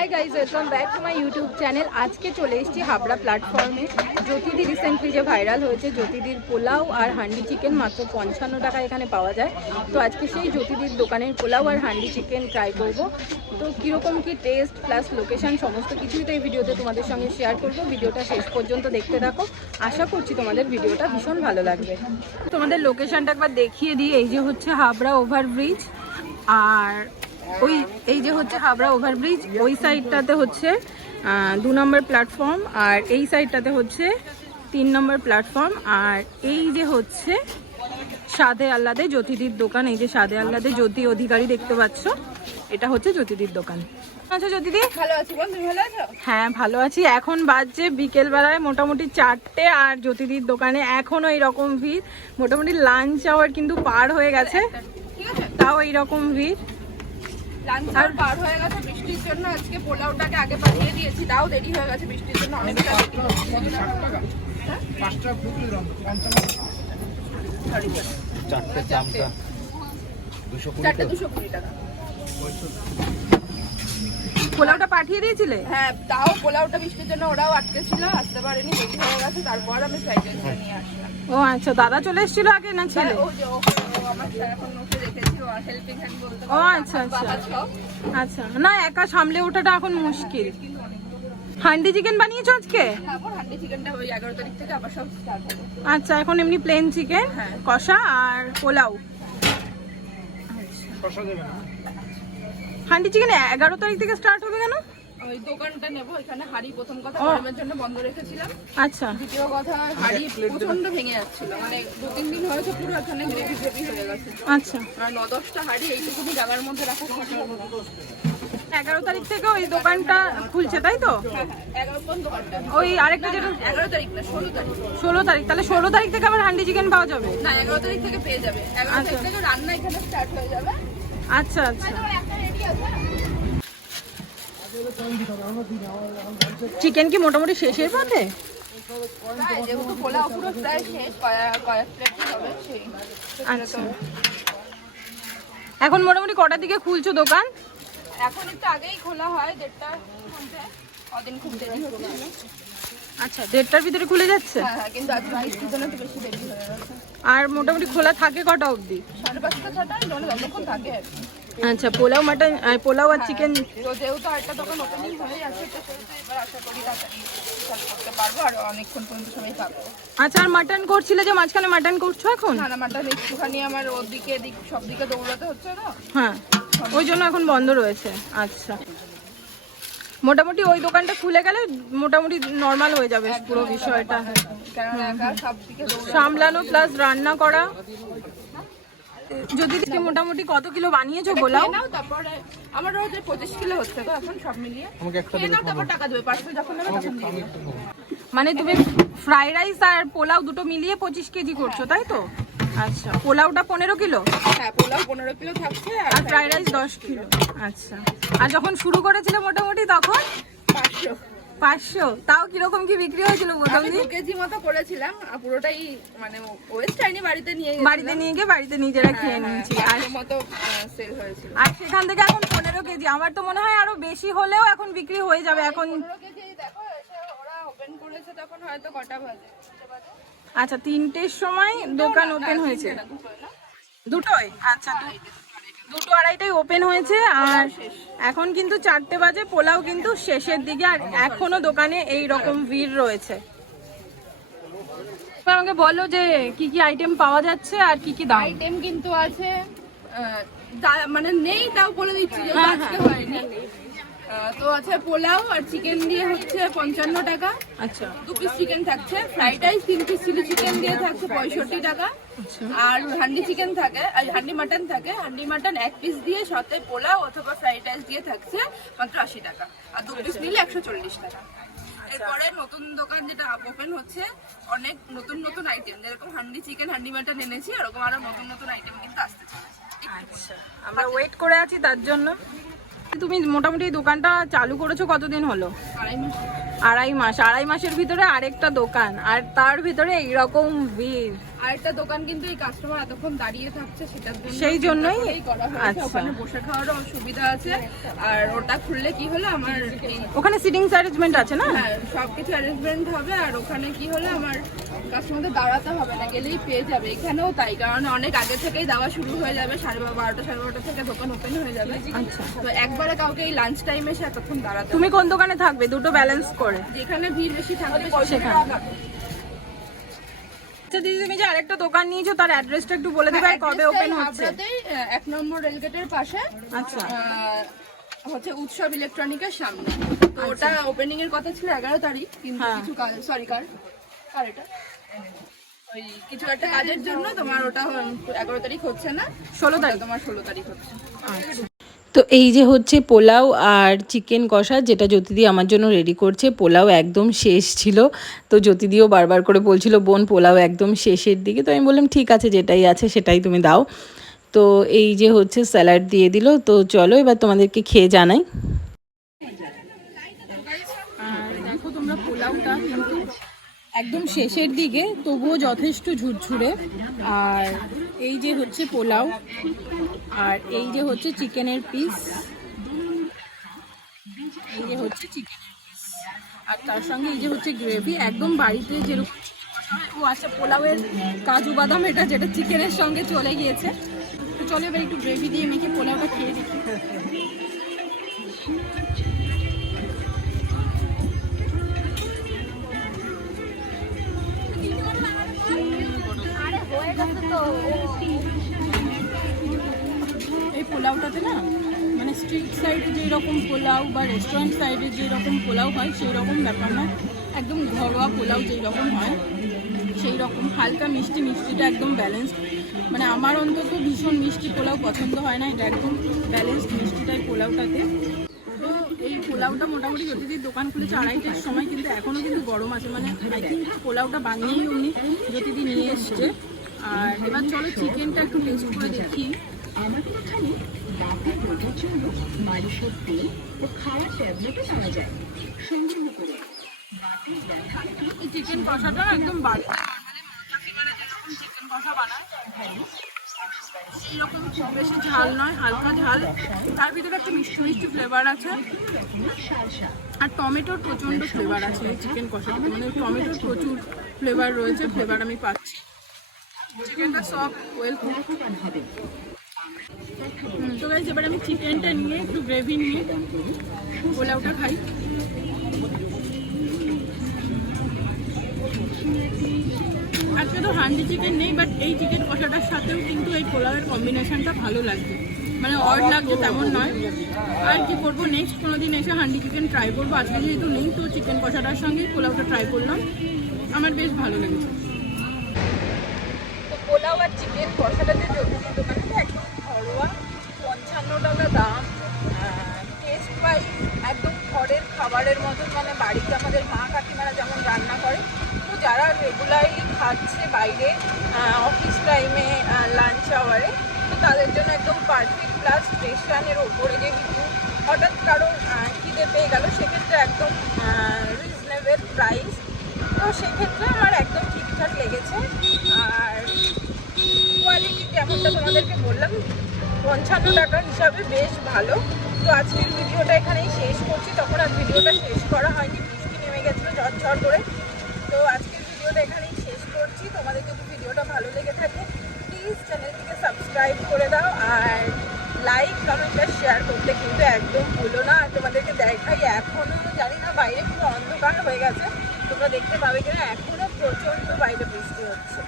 Hi guys, welcome back to my YouTube channel. আজকে চলে এসেছি হাবড়া প্ল্যাটফর্মে। জ্যোতিদি রিসেন্টলি যে ভাইরাল হয়েছে, জ্যোতিদির পোলাও আর হান্ডি চিকেন মাত্র 55 টাকা এখানে পাওয়া যায়। তো আজকে সেই জ্যোতিদির দোকানের পোলাও আর হান্ডি চিকেন ট্রাই করব। তো কীরকম কী টেস্ট প্লাস লোকেশন সমস্ত কিছুই তো এই ভিডিওতে তোমাদের সঙ্গে শেয়ার করব। ভিডিওটা শেষ পর্যন্ত দেখতে থাকো, আশা করছি তোমাদের ভিডিওটা ভীষণ ভালো লাগবে। তোমাদের লোকেশনটা একবার দেখিয়ে দিই। এই যে হচ্ছে হাবড়া ওভারব্রিজ, আর ওই এই যে হচ্ছে হাবড়া ওভারব্রিজ, ওই সাইডটাতে হচ্ছে 2 নম্বর প্ল্যাটফর্ম, আর এই সাইডটাতে হচ্ছে 3 নম্বর প্ল্যাটফর্ম। আর এই যে হচ্ছে সাদে আহ্লাদে জ্যোতিদির দোকান। এই যে সাদে আহ্লাদে জ্যোতি অধিকারী দেখতে পাচ্ছ, এটা হচ্ছে জ্যোতিদির দোকান। আচ্ছা জ্যোতিদি, ভালো আছি। তুমি ভালো আছো? হ্যাঁ ভালো আছি। এখন বাজছে বিকেলবেলায় মোটামুটি 4টে, আর জ্যোতিদির দোকানে এখনও এইরকম ভিড়। মোটামুটি লাঞ্চ আওয়ার কিন্তু পার হয়ে গেছে, তাও এইরকম ভিড়। লাঞ্চ আওয়ার পার হয়ে গেছে বৃষ্টির জন্য। আজকে পোলাওটাকে আগে পাঠিয়ে দিয়েছি, তাও দেরি হয়ে গেছে বৃষ্টির জন্য অনেকটা। চারটে 220 টাকা। পোলাওটা পাঠিয়ে দিয়েছিলে? হ্যাঁ, তাও পোলাওটা বৃষ্টির জন্য ওরাও আটকে ছিল, আসতে পারেনি, দেরি হয়ে গেছে। তারপর আমি ফ্রাইড রাইসটা নিয়ে আসলাম। ও আচ্ছা, দাদা চলে এসেছিল আগে না ছেলে? ও যে ও আমার এখন ওকে রেখেছি, ও হেল্পিং হ্যান্ড বলতে ও আচ্ছা আচ্ছা আচ্ছা, না একা সামলে ওঠাটা এখন মুশকিল। হান্ডি চিকেন বানিয়েছো আজকে? তারপর হান্ডি চিকেনটা ওই 11 তারিখ থেকে আবার সব স্টার্ট হবে। আচ্ছা, এখন এমনি প্লেন চিকেন কষা আর পোলাও। হান্ডি চিকেন 11 তারিখ থেকে স্টার্ট হবে কেন? ওই দোকানটা নেবো, এখানে হাড়ি প্রথম কথা গরমের জন্য বন্ধ রেখেছিলাম। আচ্ছা, দ্বিতীয় কথা হাড়ি প্রচন্ড ভেঙে যাচ্ছিল, মানে 2-3 দিন হয়েছে পুরো এখানে গ্রেভি হয়ে গেছে। আচ্ছা, আর 9-10টা হাড়ি এইটুকুনি জায়গার মধ্যে রাখা সম্ভব না। 11 তারিখ থেকে ওই দোকানটা খুলছে তাই তো? হ্যাঁ 11 কোন দোকানটা? ওই আরেকটা যেটা 11 তারিখ না 16 তারিখ। 16 তারিখ, তাহলে 16 তারিখ থেকে আবার হান্ডি চিকেন পাওয়া যাবে? না 11 তারিখ থেকে পেয়ে যাবে। 11 তারিখ থেকে রান্না এখানে স্টার্ট হয়ে যাবে। আচ্ছা আচ্ছা, একটা রেডি আছে। চিকেন কি মোটামুটি শেষের পথে? হ্যাঁ, যেহেতু পোলাও পুরো প্রায় শেষ, কয়েক প্লেটই হবে সেই। আচ্ছা, এখন মোটামুটি কটার দিকে খুলছো দোকান? এখন একটু আগেই খোলা হয়, 1:30টার মধ্যে। কদিন খুব দেরি হচ্ছিল। আচ্ছা, 1:30টার ভিতরে খুলে যাচ্ছে? হ্যাঁ হ্যাঁ, কিন্তু আজ বৃষ্টির জন্য একটু বেশি দেরি হয়ে গেছে। আর মোটামুটি খোলা থাকে কটা অবধি? 5:30-6টা যতক্ষণ থাকে আর কি। আচ্ছা, পোলাও মাটন, পোলাও আর চিকেন। তো যেহেতু আরেকটা দোকান ওপেনিং হয়ে আছে, তো সেহেতু এবার আশা করি তাড়াতাড়ি চালু করতে পারবো, আর অনেকক্ষণ পর্যন্ত সবাই থাকবো। আচ্ছা, আর মাটন করছিলে যে মাঝখানে, মাটন করছো এখন? না না, মাটন একটুখানি আমার ওদিকে সব দিকে দৌড়াতে হচ্ছে না। হ্যাঁ, ওই জন্য এখন বন্ধ রয়েছে। আচ্ছা, মোটামুটি ওই দোকানটা খুলে গেলে মোটামুটি নর্মাল হয়ে যাবে পুরো বিষয়টা। কারণ একা সব দিকে সামলানো প্লাস রান্না করা। যদি মোটামুটি কত কিলো বানিয়েছো বলাও? নাও, তারপরে আমার রোজ 25 কিলো হচ্ছে তো এখন সব মিলিয়ে। খেয়ে নাও, তারপর টাকা দেবে, পার্সেল যখন নেবে তখন দিয়ে দেবে। মানে তুমি ফ্রাইড রাইস আর পোলাও দুটো মিলিয়ে 25 কেজি করছো তাই তো? আচ্ছা, পোলাওটা 15 কিলো? হ্যাঁ, পোলাও 15 কিলো থাকছে, আর ফ্রাইড রাইস 10 কিলো। আচ্ছা, আর যখন শুরু করেছিলে মোটামুটি তখন 500। 500? তাও কিরকম কি বিক্রি হয়েছিল? আমি মোটামুটি 2 কেজি মতো করেছিলাম, আর পুরোটাই মানে ওয়েস্ট হয়নি, বাড়িতে নিয়ে গিয়ে বাড়িতে নিজেরা খেয়ে নিয়েছি। আর মতো সেল হয়েছিল। আর সেখান থেকে এখন 15 কেজি। আমার তো মনে হয় আরো বেশি হলেও এখন বিক্রি হয়ে যাবে। এখন 15 কেজি দেখো, এসে ওরা ওপেন করেছে তখন হয়তো কটা বাজে? আচ্ছা, 3টের সময় দোকান ওপেন হয়েছে? দুটোই? আচ্ছা, 2-2:30টায় ওপেন হয়েছে। আর এখন কিন্তু 4টে বাজে, পোলাও কিন্তু শেষের দিকে, আর এখনো দোকানে এই রকম ভিড় রয়েছে। আমাকে বলো যে কি কি আইটেম পাওয়া যাচ্ছে আর কি কি দাম? আইটেম কিন্তু আছে, মানে নেই তাও বলে দিচ্ছি যে আজকে হয়নি। তো আছে পোলাও আর চিকেন দিয়ে হচ্ছে 55 টাকা। আচ্ছা, 2 পিস চিকেন থাকছে। Fried rice 3 piece chilli chicken দিয়ে থাকছে 65 টাকা। আর হান্ডি চিকেন থাকে, আর হান্ডি মাটন থাকে। হান্ডি মাটন 1 পিস দিয়ে সাথে পোলাও অথবা ফ্রাইড রাইস দিয়ে থাকছে মাত্র 80 টাকা। আর 2 পিস নিলে 140 টাকা। এরপরে নতুন দোকান যেটা ওপেন হচ্ছে, অনেক নতুন নতুন আইটেম, যেরকম হান্ডি চিকেন হান্ডি মাটন এনেছি, এরকম আরো নতুন নতুন আইটেম কিন্তু আসতে চলেছে। আচ্ছা, আমরা ওয়েট করে আছি তার জন্য। তুমি মোটামুটি এই দোকানটা চালু করেছো কতদিন হলো? 2.5 মাস। 2.5 মাসের ভিতরে আরেকটা দোকান, আর তার ভিতরে এইরকম ভিড়। আরেকটা দোকান কিন্তু এই কাস্টমার এতক্ষণ দাঁড়িয়ে থাকছে সেটার জন্য, সেই জন্যই করা হয়েছে। আচ্ছা। ওখানে বসে খাওয়ারও সুবিধা আছে, আর ওটা খুললে কি হলো আমার ওখানে সিটিংস অ্যারেঞ্জমেন্ট আছে না? হ্যাঁ, সবকিছু অ্যারেঞ্জমেন্ট হবে। আর ওখানে কি হলো আমার কাস্টমারদের দাঁড়াতে হবে না, গেলেই পেয়ে যাবে। এখানেও তাই, কারণ অনেক আগে থেকেই দেওয়া শুরু হয়ে যাবে, 12:30 12:30 থেকে দোকান ওপেন হয়ে যাবে। আচ্ছা, তো একবারে কাউকে এই লাঞ্চ টাইমে এসে এতক্ষণ দাঁড়াতে তুমি কোন দোকানে থাকবে? দুটো ব্যালেন্স করে, যেখানে ভিড় বেশি থাকবে সেখানে। আচ্ছা দিদি, তুমি যে আরেকটা দোকান নিয়েছো তার অ্যাড্রেসটা একটু বলে দেবে, আর কবে ওপেন হচ্ছে? 1 নম্বর রেলগেটের পাশে, আচ্ছা, হচ্ছে উৎসব ইলেকট্রনিকের সামনে। তো ওটা ওপেনিং এর কথা ছিল 11 তারিখ, কিন্তু কিছু কাজ, সরি কার এটা ওই কিছু একটা কাজের জন্য তোমার ওটা 11 তারিখ হচ্ছে না, 16 তারিখ, তোমার 16 তারিখ হচ্ছে। আচ্ছা। তো এই যে হচ্ছে পোলাও আর চিকেন কষা, যেটা জ্যোতিদি আমার জন্য রেডি করছে। পোলাও একদম শেষ ছিল, তো জ্যোতিদিও বারবার করে বলছিল বোন পোলাও একদম শেষের দিকে। তো আমি বললাম ঠিক আছে, যেটাই আছে সেটাই তুমি দাও। তো এই যে হচ্ছে স্যালাড দিয়ে দিল। তো চলো এবার তোমাদেরকে খেয়ে জানাই। আর দেখো তোমরা, পোলাওটা কিন্তু একদম শেষের দিকে, তবুও যথেষ্ট ঝুরঝুরে। আর এই যে হচ্ছে পোলাও, আর এই যে হচ্ছে চিকেনের পিস, এই যে হচ্ছে চিকেনের পিস, আর তার সঙ্গে এই যে হচ্ছে গ্রেভি, একদম বাড়িতে যেরকম চিকেন কষা হয়। ও আচ্ছা, পোলাওয়ের কাজু বাদাম এটা, যেটা চিকেনের সঙ্গে চলে গিয়েছে। তো চলো এবার একটু গ্রেভি দিয়ে মেখে পোলাওটা খেয়ে দেখি। এই পোলাওটাতে না, মানে স্ট্রিট সাইডে যেই রকম পোলাও বা রেস্টুরেন্ট সাইডে যেই রকম পোলাও হয় সেই রকম ব্যাপার না, একদম ঘরোয়া পোলাও যেই রকম হয় সেই রকম। হালকা মিষ্টি, মিষ্টিটা একদম ব্যালেন্সড। মানে আমার অন্তত ভীষণ মিষ্টি পোলাও পছন্দ হয় না, এটা একদম ব্যালেন্সড মিষ্টিটাই পোলাওটাতে। তো এই পোলাওটা মোটামুটি জ্যোতিদির দোকান খুলেছে 2:30টার সময়, কিন্তু এখনও কিন্তু গরম আছে। মানে আই থিঙ্ক পোলাওটা বানিয়েই উনি জ্যোতিদি নিয়ে এসছে। আর এবার চলো চিকেনটা একটু টেস্ট করে দেখি। আমাদের এখানে দাঁতের রোগের জন্য মালিশের তেল ও খাওয়ার ট্যাবলেটও পাওয়া যায়। সংগ্রহ করে এই চিকেন কষাটা একদম বাড়িতে নর্মালি কাকিমারা যেরকম চিকেন কষা বানায় এইরকম খুব বেশি ঝাল নয়, হালকা ঝাল, তার ভিতরে একটা মিষ্টি মিষ্টি ফ্লেভার আছে। আর টমেটোর প্রচণ্ড ফ্লেভার আছে এই চিকেন কষাটাতে, মানে টমেটোর প্রচুর ফ্লেভার রয়েছে, ফ্লেভার আমি পাচ্ছি। চিকেনটা সব ওয়েল কুক হবে। তো গাইস, এবার আমি চিকেনটা নিয়ে একটু গ্রেভি নিয়ে পোলাওটা খাই। আজকে তো হান্ডি চিকেন নেই, বাট এই চিকেন কষাটার সাথেও কিন্তু এই পোলাওয়ের কম্বিনেশনটা ভালো লাগছে, মানে অড লাগছে তেমন নয়। আর কি করবো, নেক্সট কোনো দিন এসে হান্ডি চিকেন ট্রাই করবো। আজকে যেহেতু নেই, তো চিকেন কষাটার সঙ্গে পোলাওটা ট্রাই করলাম, আমার বেশ ভালো লেগেছে। তো পোলাও আর চিকেন কষাটাতে জ্যোতিদির দোকানে একদম ঘরোয়া, 55 টাকা দাম। টেস্ট ওয়াইজ একদম ঘরের খাবারের মতন, মানে বাড়িতে আমাদের মা কাকিমারা যেমন রান্না করে। তো যারা রেগুলারলি খাচ্ছে বাইরে অফিস টাইমে, লাঞ্চ আওয়ারে, তো তাদের জন্য একদম পারফেক্ট। প্লাস স্টেশনের ওপরে যেহেতু হঠাৎ কারোর খিদে পেয়ে গেল, সেক্ষেত্রে একদম রিজনেবল প্রাইস। তো সেক্ষেত্রে আমার একদম ঠিকঠাক লেগেছে। আর কোয়ালিটি যেমনটা তোমাদেরকে বললাম, 55 টাকা হিসাবে বেশ ভালো। তো আজকের ভিডিওটা এখানেই শেষ করছি। তখন আর ভিডিওটা শেষ করা হয়নি, বৃষ্টি নেমে গেছিলো ঝড় করে। তো আজকের ভিডিওটা এখানেই শেষ করছি। তোমাদের যদি ভিডিওটা ভালো লেগে থাকে প্লিজ চ্যানেলটিকে সাবস্ক্রাইব করে দাও, আর লাইক কমেন্ট আর শেয়ার করতে কিন্তু একদম ভুলো না। আর তোমাদেরকে দেখাই, এখনও জানি না বাইরে পুরো অন্ধকার হয়ে গেছে, তোমরা দেখতে পাবে কিনা, এখনও প্রচণ্ড বাইরে বৃষ্টি হচ্ছে।